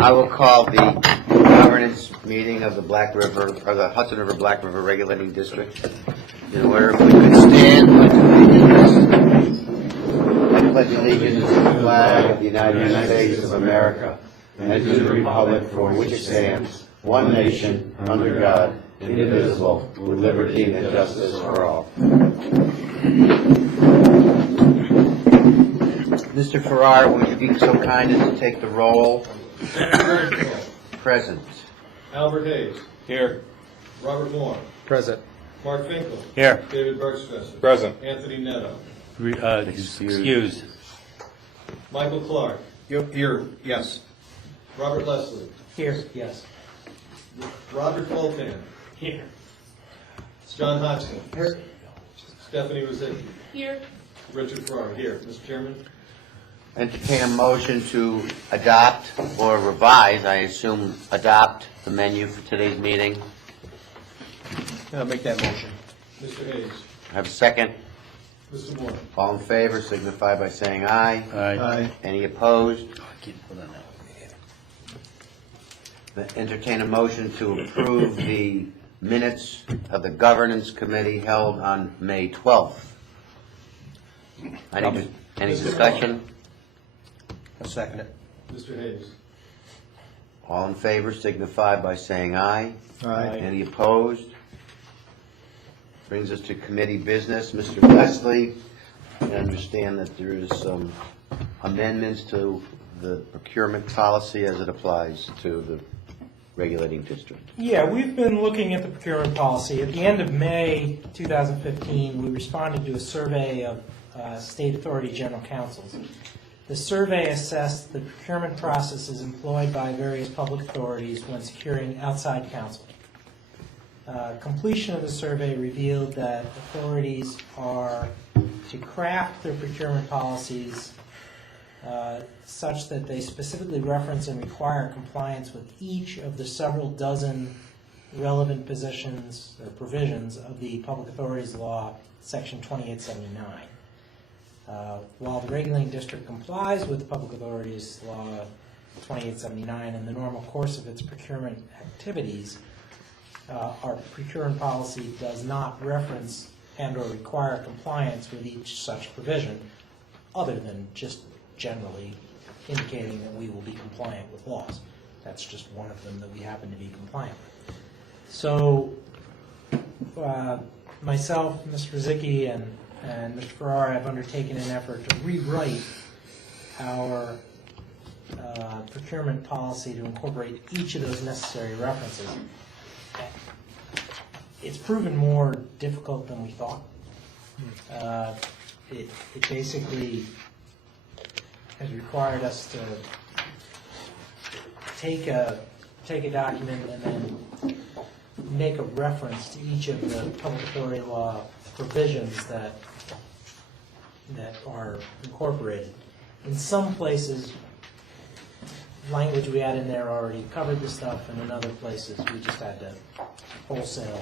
I will call the governance meeting of the Black River, or the Hudson River Black River Regulating District. In order, if we could stand, I pledge allegiance to the flag of the United States of America and to the republic for which it stands, one nation, under God, indivisible, with liberty and justice for all. Mr. Farrar, would you be so kind as to take the roll? Present. Albert Hayes. Here. Robert Moore. Present. Mark Finkel. Here. David Bergstresser. Present. Anthony Netto. Excused. Michael Clark. Here. Yes. Robert Leslie. Here, yes. Robert Fulton. Here. John Hudson. Here. Stephanie Rosicki. Here. Richard Farrar. Here. Mr. Chairman. Entertain a motion to adopt or revise, I assume, adopt the menu for today's meeting. I'll make that motion. Mr. Hayes. Have a second? Mr. Moore. All in favor signify by saying aye. Aye. Any opposed? Entertain a motion to approve the minutes of the Governance Committee held on May 12th. Any discussion? I'll second it. Mr. Hayes. All in favor signify by saying aye. Aye. Any opposed? Brings us to committee business. Mr. Leslie, I understand that there is some amendments to the procurement policy as it applies to the regulating district. Yeah, we've been looking at the procurement policy. At the end of May 2015, we responded to a survey of state authority general counsels. The survey assessed the procurement processes employed by various public authorities when securing outside counsel. Completion of the survey revealed that authorities are to craft their procurement policies such that they specifically reference and require compliance with each of the several dozen relevant positions or provisions of the Public Authorities Law, Section 2879. While the regulating district complies with the Public Authorities Law 2879 in the normal course of its procurement activities, our procurement policy does not reference and or require compliance with each such provision, other than just generally indicating that we will be compliant with laws. That's just one of them that we happen to be compliant with. So myself, Mr. Rosicki, and Mr. Farrar have undertaken an effort to rewrite our procurement policy to incorporate each of those necessary references. It's proven more difficult than we thought. It basically has required us to take a document and then make a reference to each of the public authority law provisions that are incorporated. In some places, language we had in there already covered the stuff, and in other places we just had to wholesale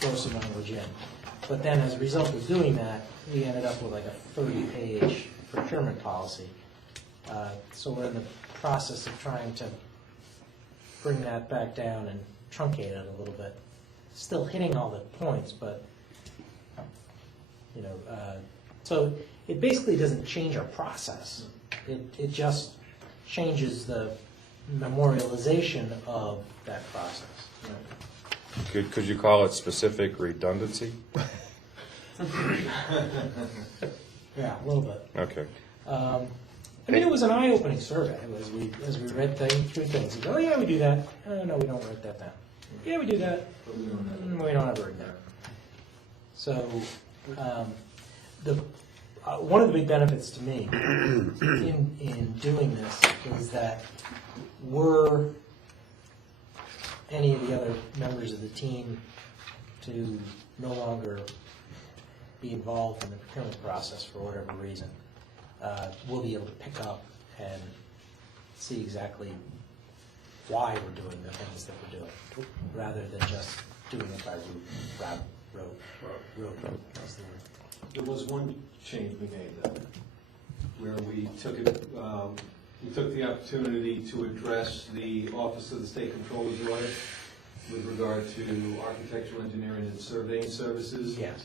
throw some language in. But then as a result of doing that, we ended up with like a 30-page procurement policy. So we're in the process of trying to bring that back down and truncate it a little bit. Still hitting all the points, but so it basically doesn't change our process. It just changes the memorialization of that process. Could you call it specific redundancy? Yeah, a little bit. Okay. I mean, it was an eye-opening survey as we read through things. We go, oh yeah, we do that. Oh, no, we don't write that down. Yeah, we do that. But we don't ever write that. So, one of the big benefits to me in doing this is that were any of the other members of the team to no longer be involved in the procurement process for whatever reason, we'll be able to pick up and see exactly why we're doing the things that we're doing, rather than just doing it by rote. That's the word. There was one change we made, though, where we took it, We took the opportunity to address the Office of the State Controller's audit with regard to architectural engineering and surveying services. Yes.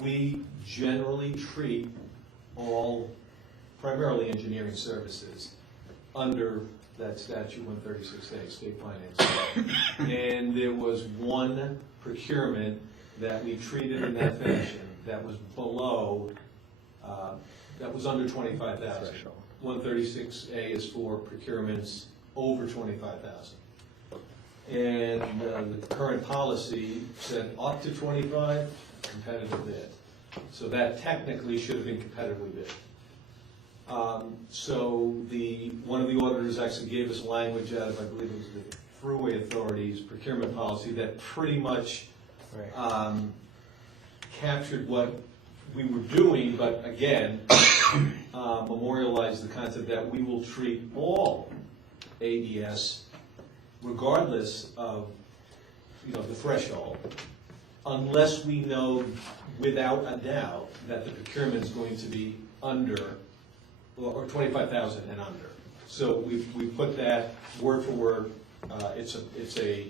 We generally treat all primarily engineering services under that statute 136A, state finance. And there was one procurement that we treated in that fashion that was below, that was under 25,000. 136A is for procurements over 25,000. And the current policy said up to 25, competitive bid. So that technically should have been competitively bid. So one of the auditors actually gave us language out of, I believe it was the Thruway Authority's procurement policy that pretty much captured what we were doing, but again, memorialized the concept that we will treat all AES regardless of, the threshold, unless we know without a doubt that the procurement is going to be under, or 25,000 and under. So we put that word for word. It's a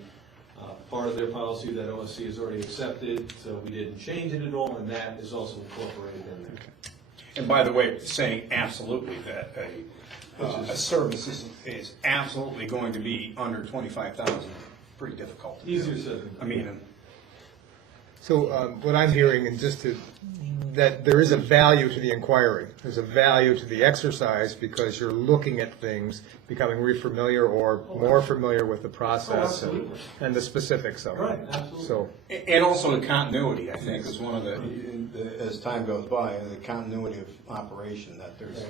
part of their policy that OSC has already accepted, so we didn't change it at all, and that is also incorporated in there. Okay. And by the way, saying absolutely that a service is absolutely going to be under 25,000, pretty difficult. Easier said than done. I mean, So what I'm hearing, and that there is a value to the inquiry. There's a value to the exercise because you're looking at things, becoming re-familiar or more familiar with the process and the specifics of it. Right, absolutely. So, and also the continuity, I think, is one of the, As time goes by, the continuity of operation, that there's,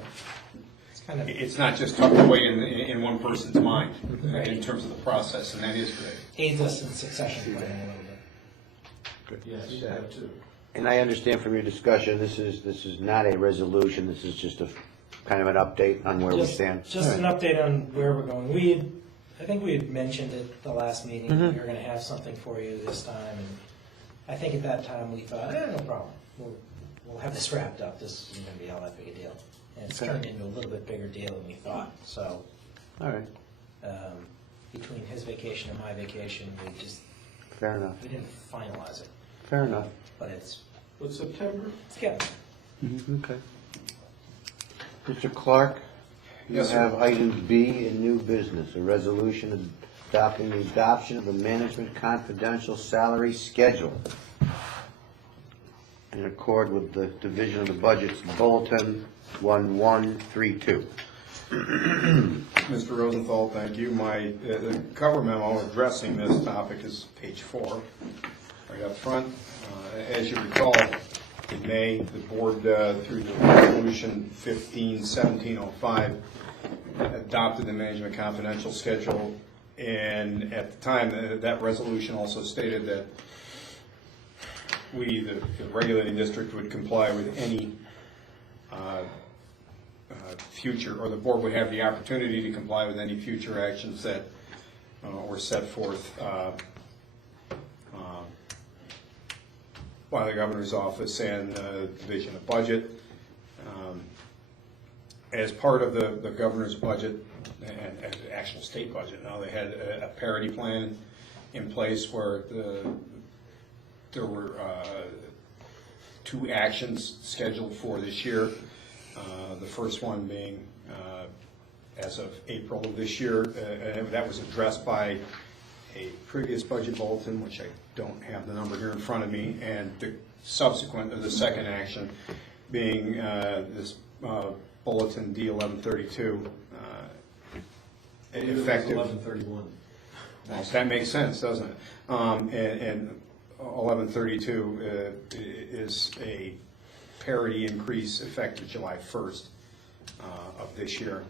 It's kind of it's not just tucked away in one person's mind in terms of the process, and that is great. aids us in succession planning a little bit. Yes, that too. And I understand from your discussion, this is not a resolution, this is just a kind of an update on where we stand. Just an update on where we're going. I think we had mentioned at the last meeting, we were gonna have something for you this time, and I think at that time we thought, no problem, we'll have this wrapped up, this isn't gonna be all that big a deal. And it's turned into a little bit bigger deal than we thought, so, All right, between his vacation and my vacation, fair enough, we didn't finalize it, fair enough. but it's September? getting Okay. Mr. Clark, you Yes, sir. have item B in new business, a resolution adopting the adoption of a management confidential salary schedule in accord with the division of the budget's bulletin 1132. Mr. Rosenthal, thank you. My the cover memo addressing this topic is page 4, right up front. As you recall, in May, the board, through the resolution 15-1705, adopted the management confidential schedule, and at the time, that resolution also stated that we, the regulating district, would comply with any future, or the board would have the opportunity to comply with any future actions that were set forth by the governor's office and division of budget. As part of the governor's budget and the actual state budget, now they had a parity plan in place where there were 2 actions scheduled for this year. The first one being as of April of this year, and that was addressed by a previous budget bulletin, which I don't have the number here in front of me, and the subsequent, or the second action being this bulletin D1132, effective. 1131. Well, that makes sense, doesn't it? And 1132 is a parity increase effective July 1st of this year,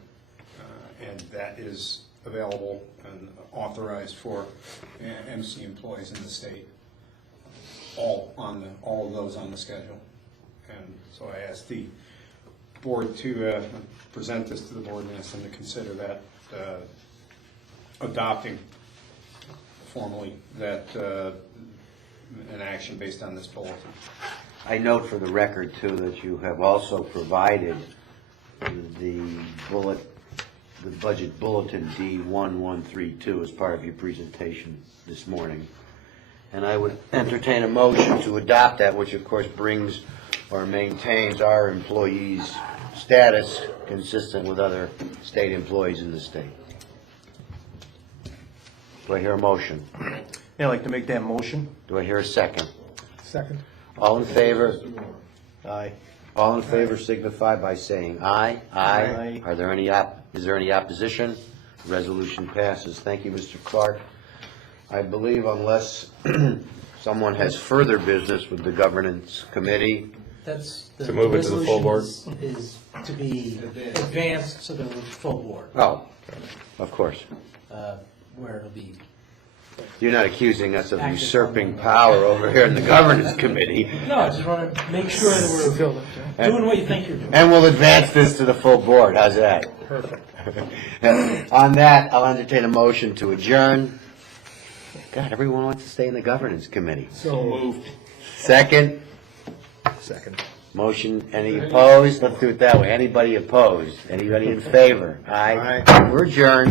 and that is available and authorized for MC employees in the state, all of those on the schedule. And so I asked the board to present this to the board and ask them to consider that adopting formally that an action based on this bulletin. I note for the record, too, that you have also provided the budget bulletin D1132 as part of your presentation this morning. And I would entertain a motion to adopt that, which of course brings or maintains our employees' status consistent with other state employees in the state. Do I hear a motion? Yeah, I'd like to make that motion. Do I hear a second? Second? All in favor? Aye. All in favor signify by saying aye. Aye. Are there any is there any opposition? Resolution passes. Thank you, Mr. Clark. I believe unless someone has further business with the governance committee, That's, the To move it to the full board? resolution is to be advanced to the full board, oh, of course. where it'll be. You're not accusing us of Active usurping on that. power over here in the governance committee. No, I just want to make sure that we're doing what you think you're doing. And we'll advance this to the full board. How's that? Perfect. On that, I'll entertain a motion to adjourn. God, everyone wants to stay in the governance committee. So moved. Second, Second. motion, any opposed? Let's do it that way. Anybody opposed? Anybody in favor? Aye. We're adjourned.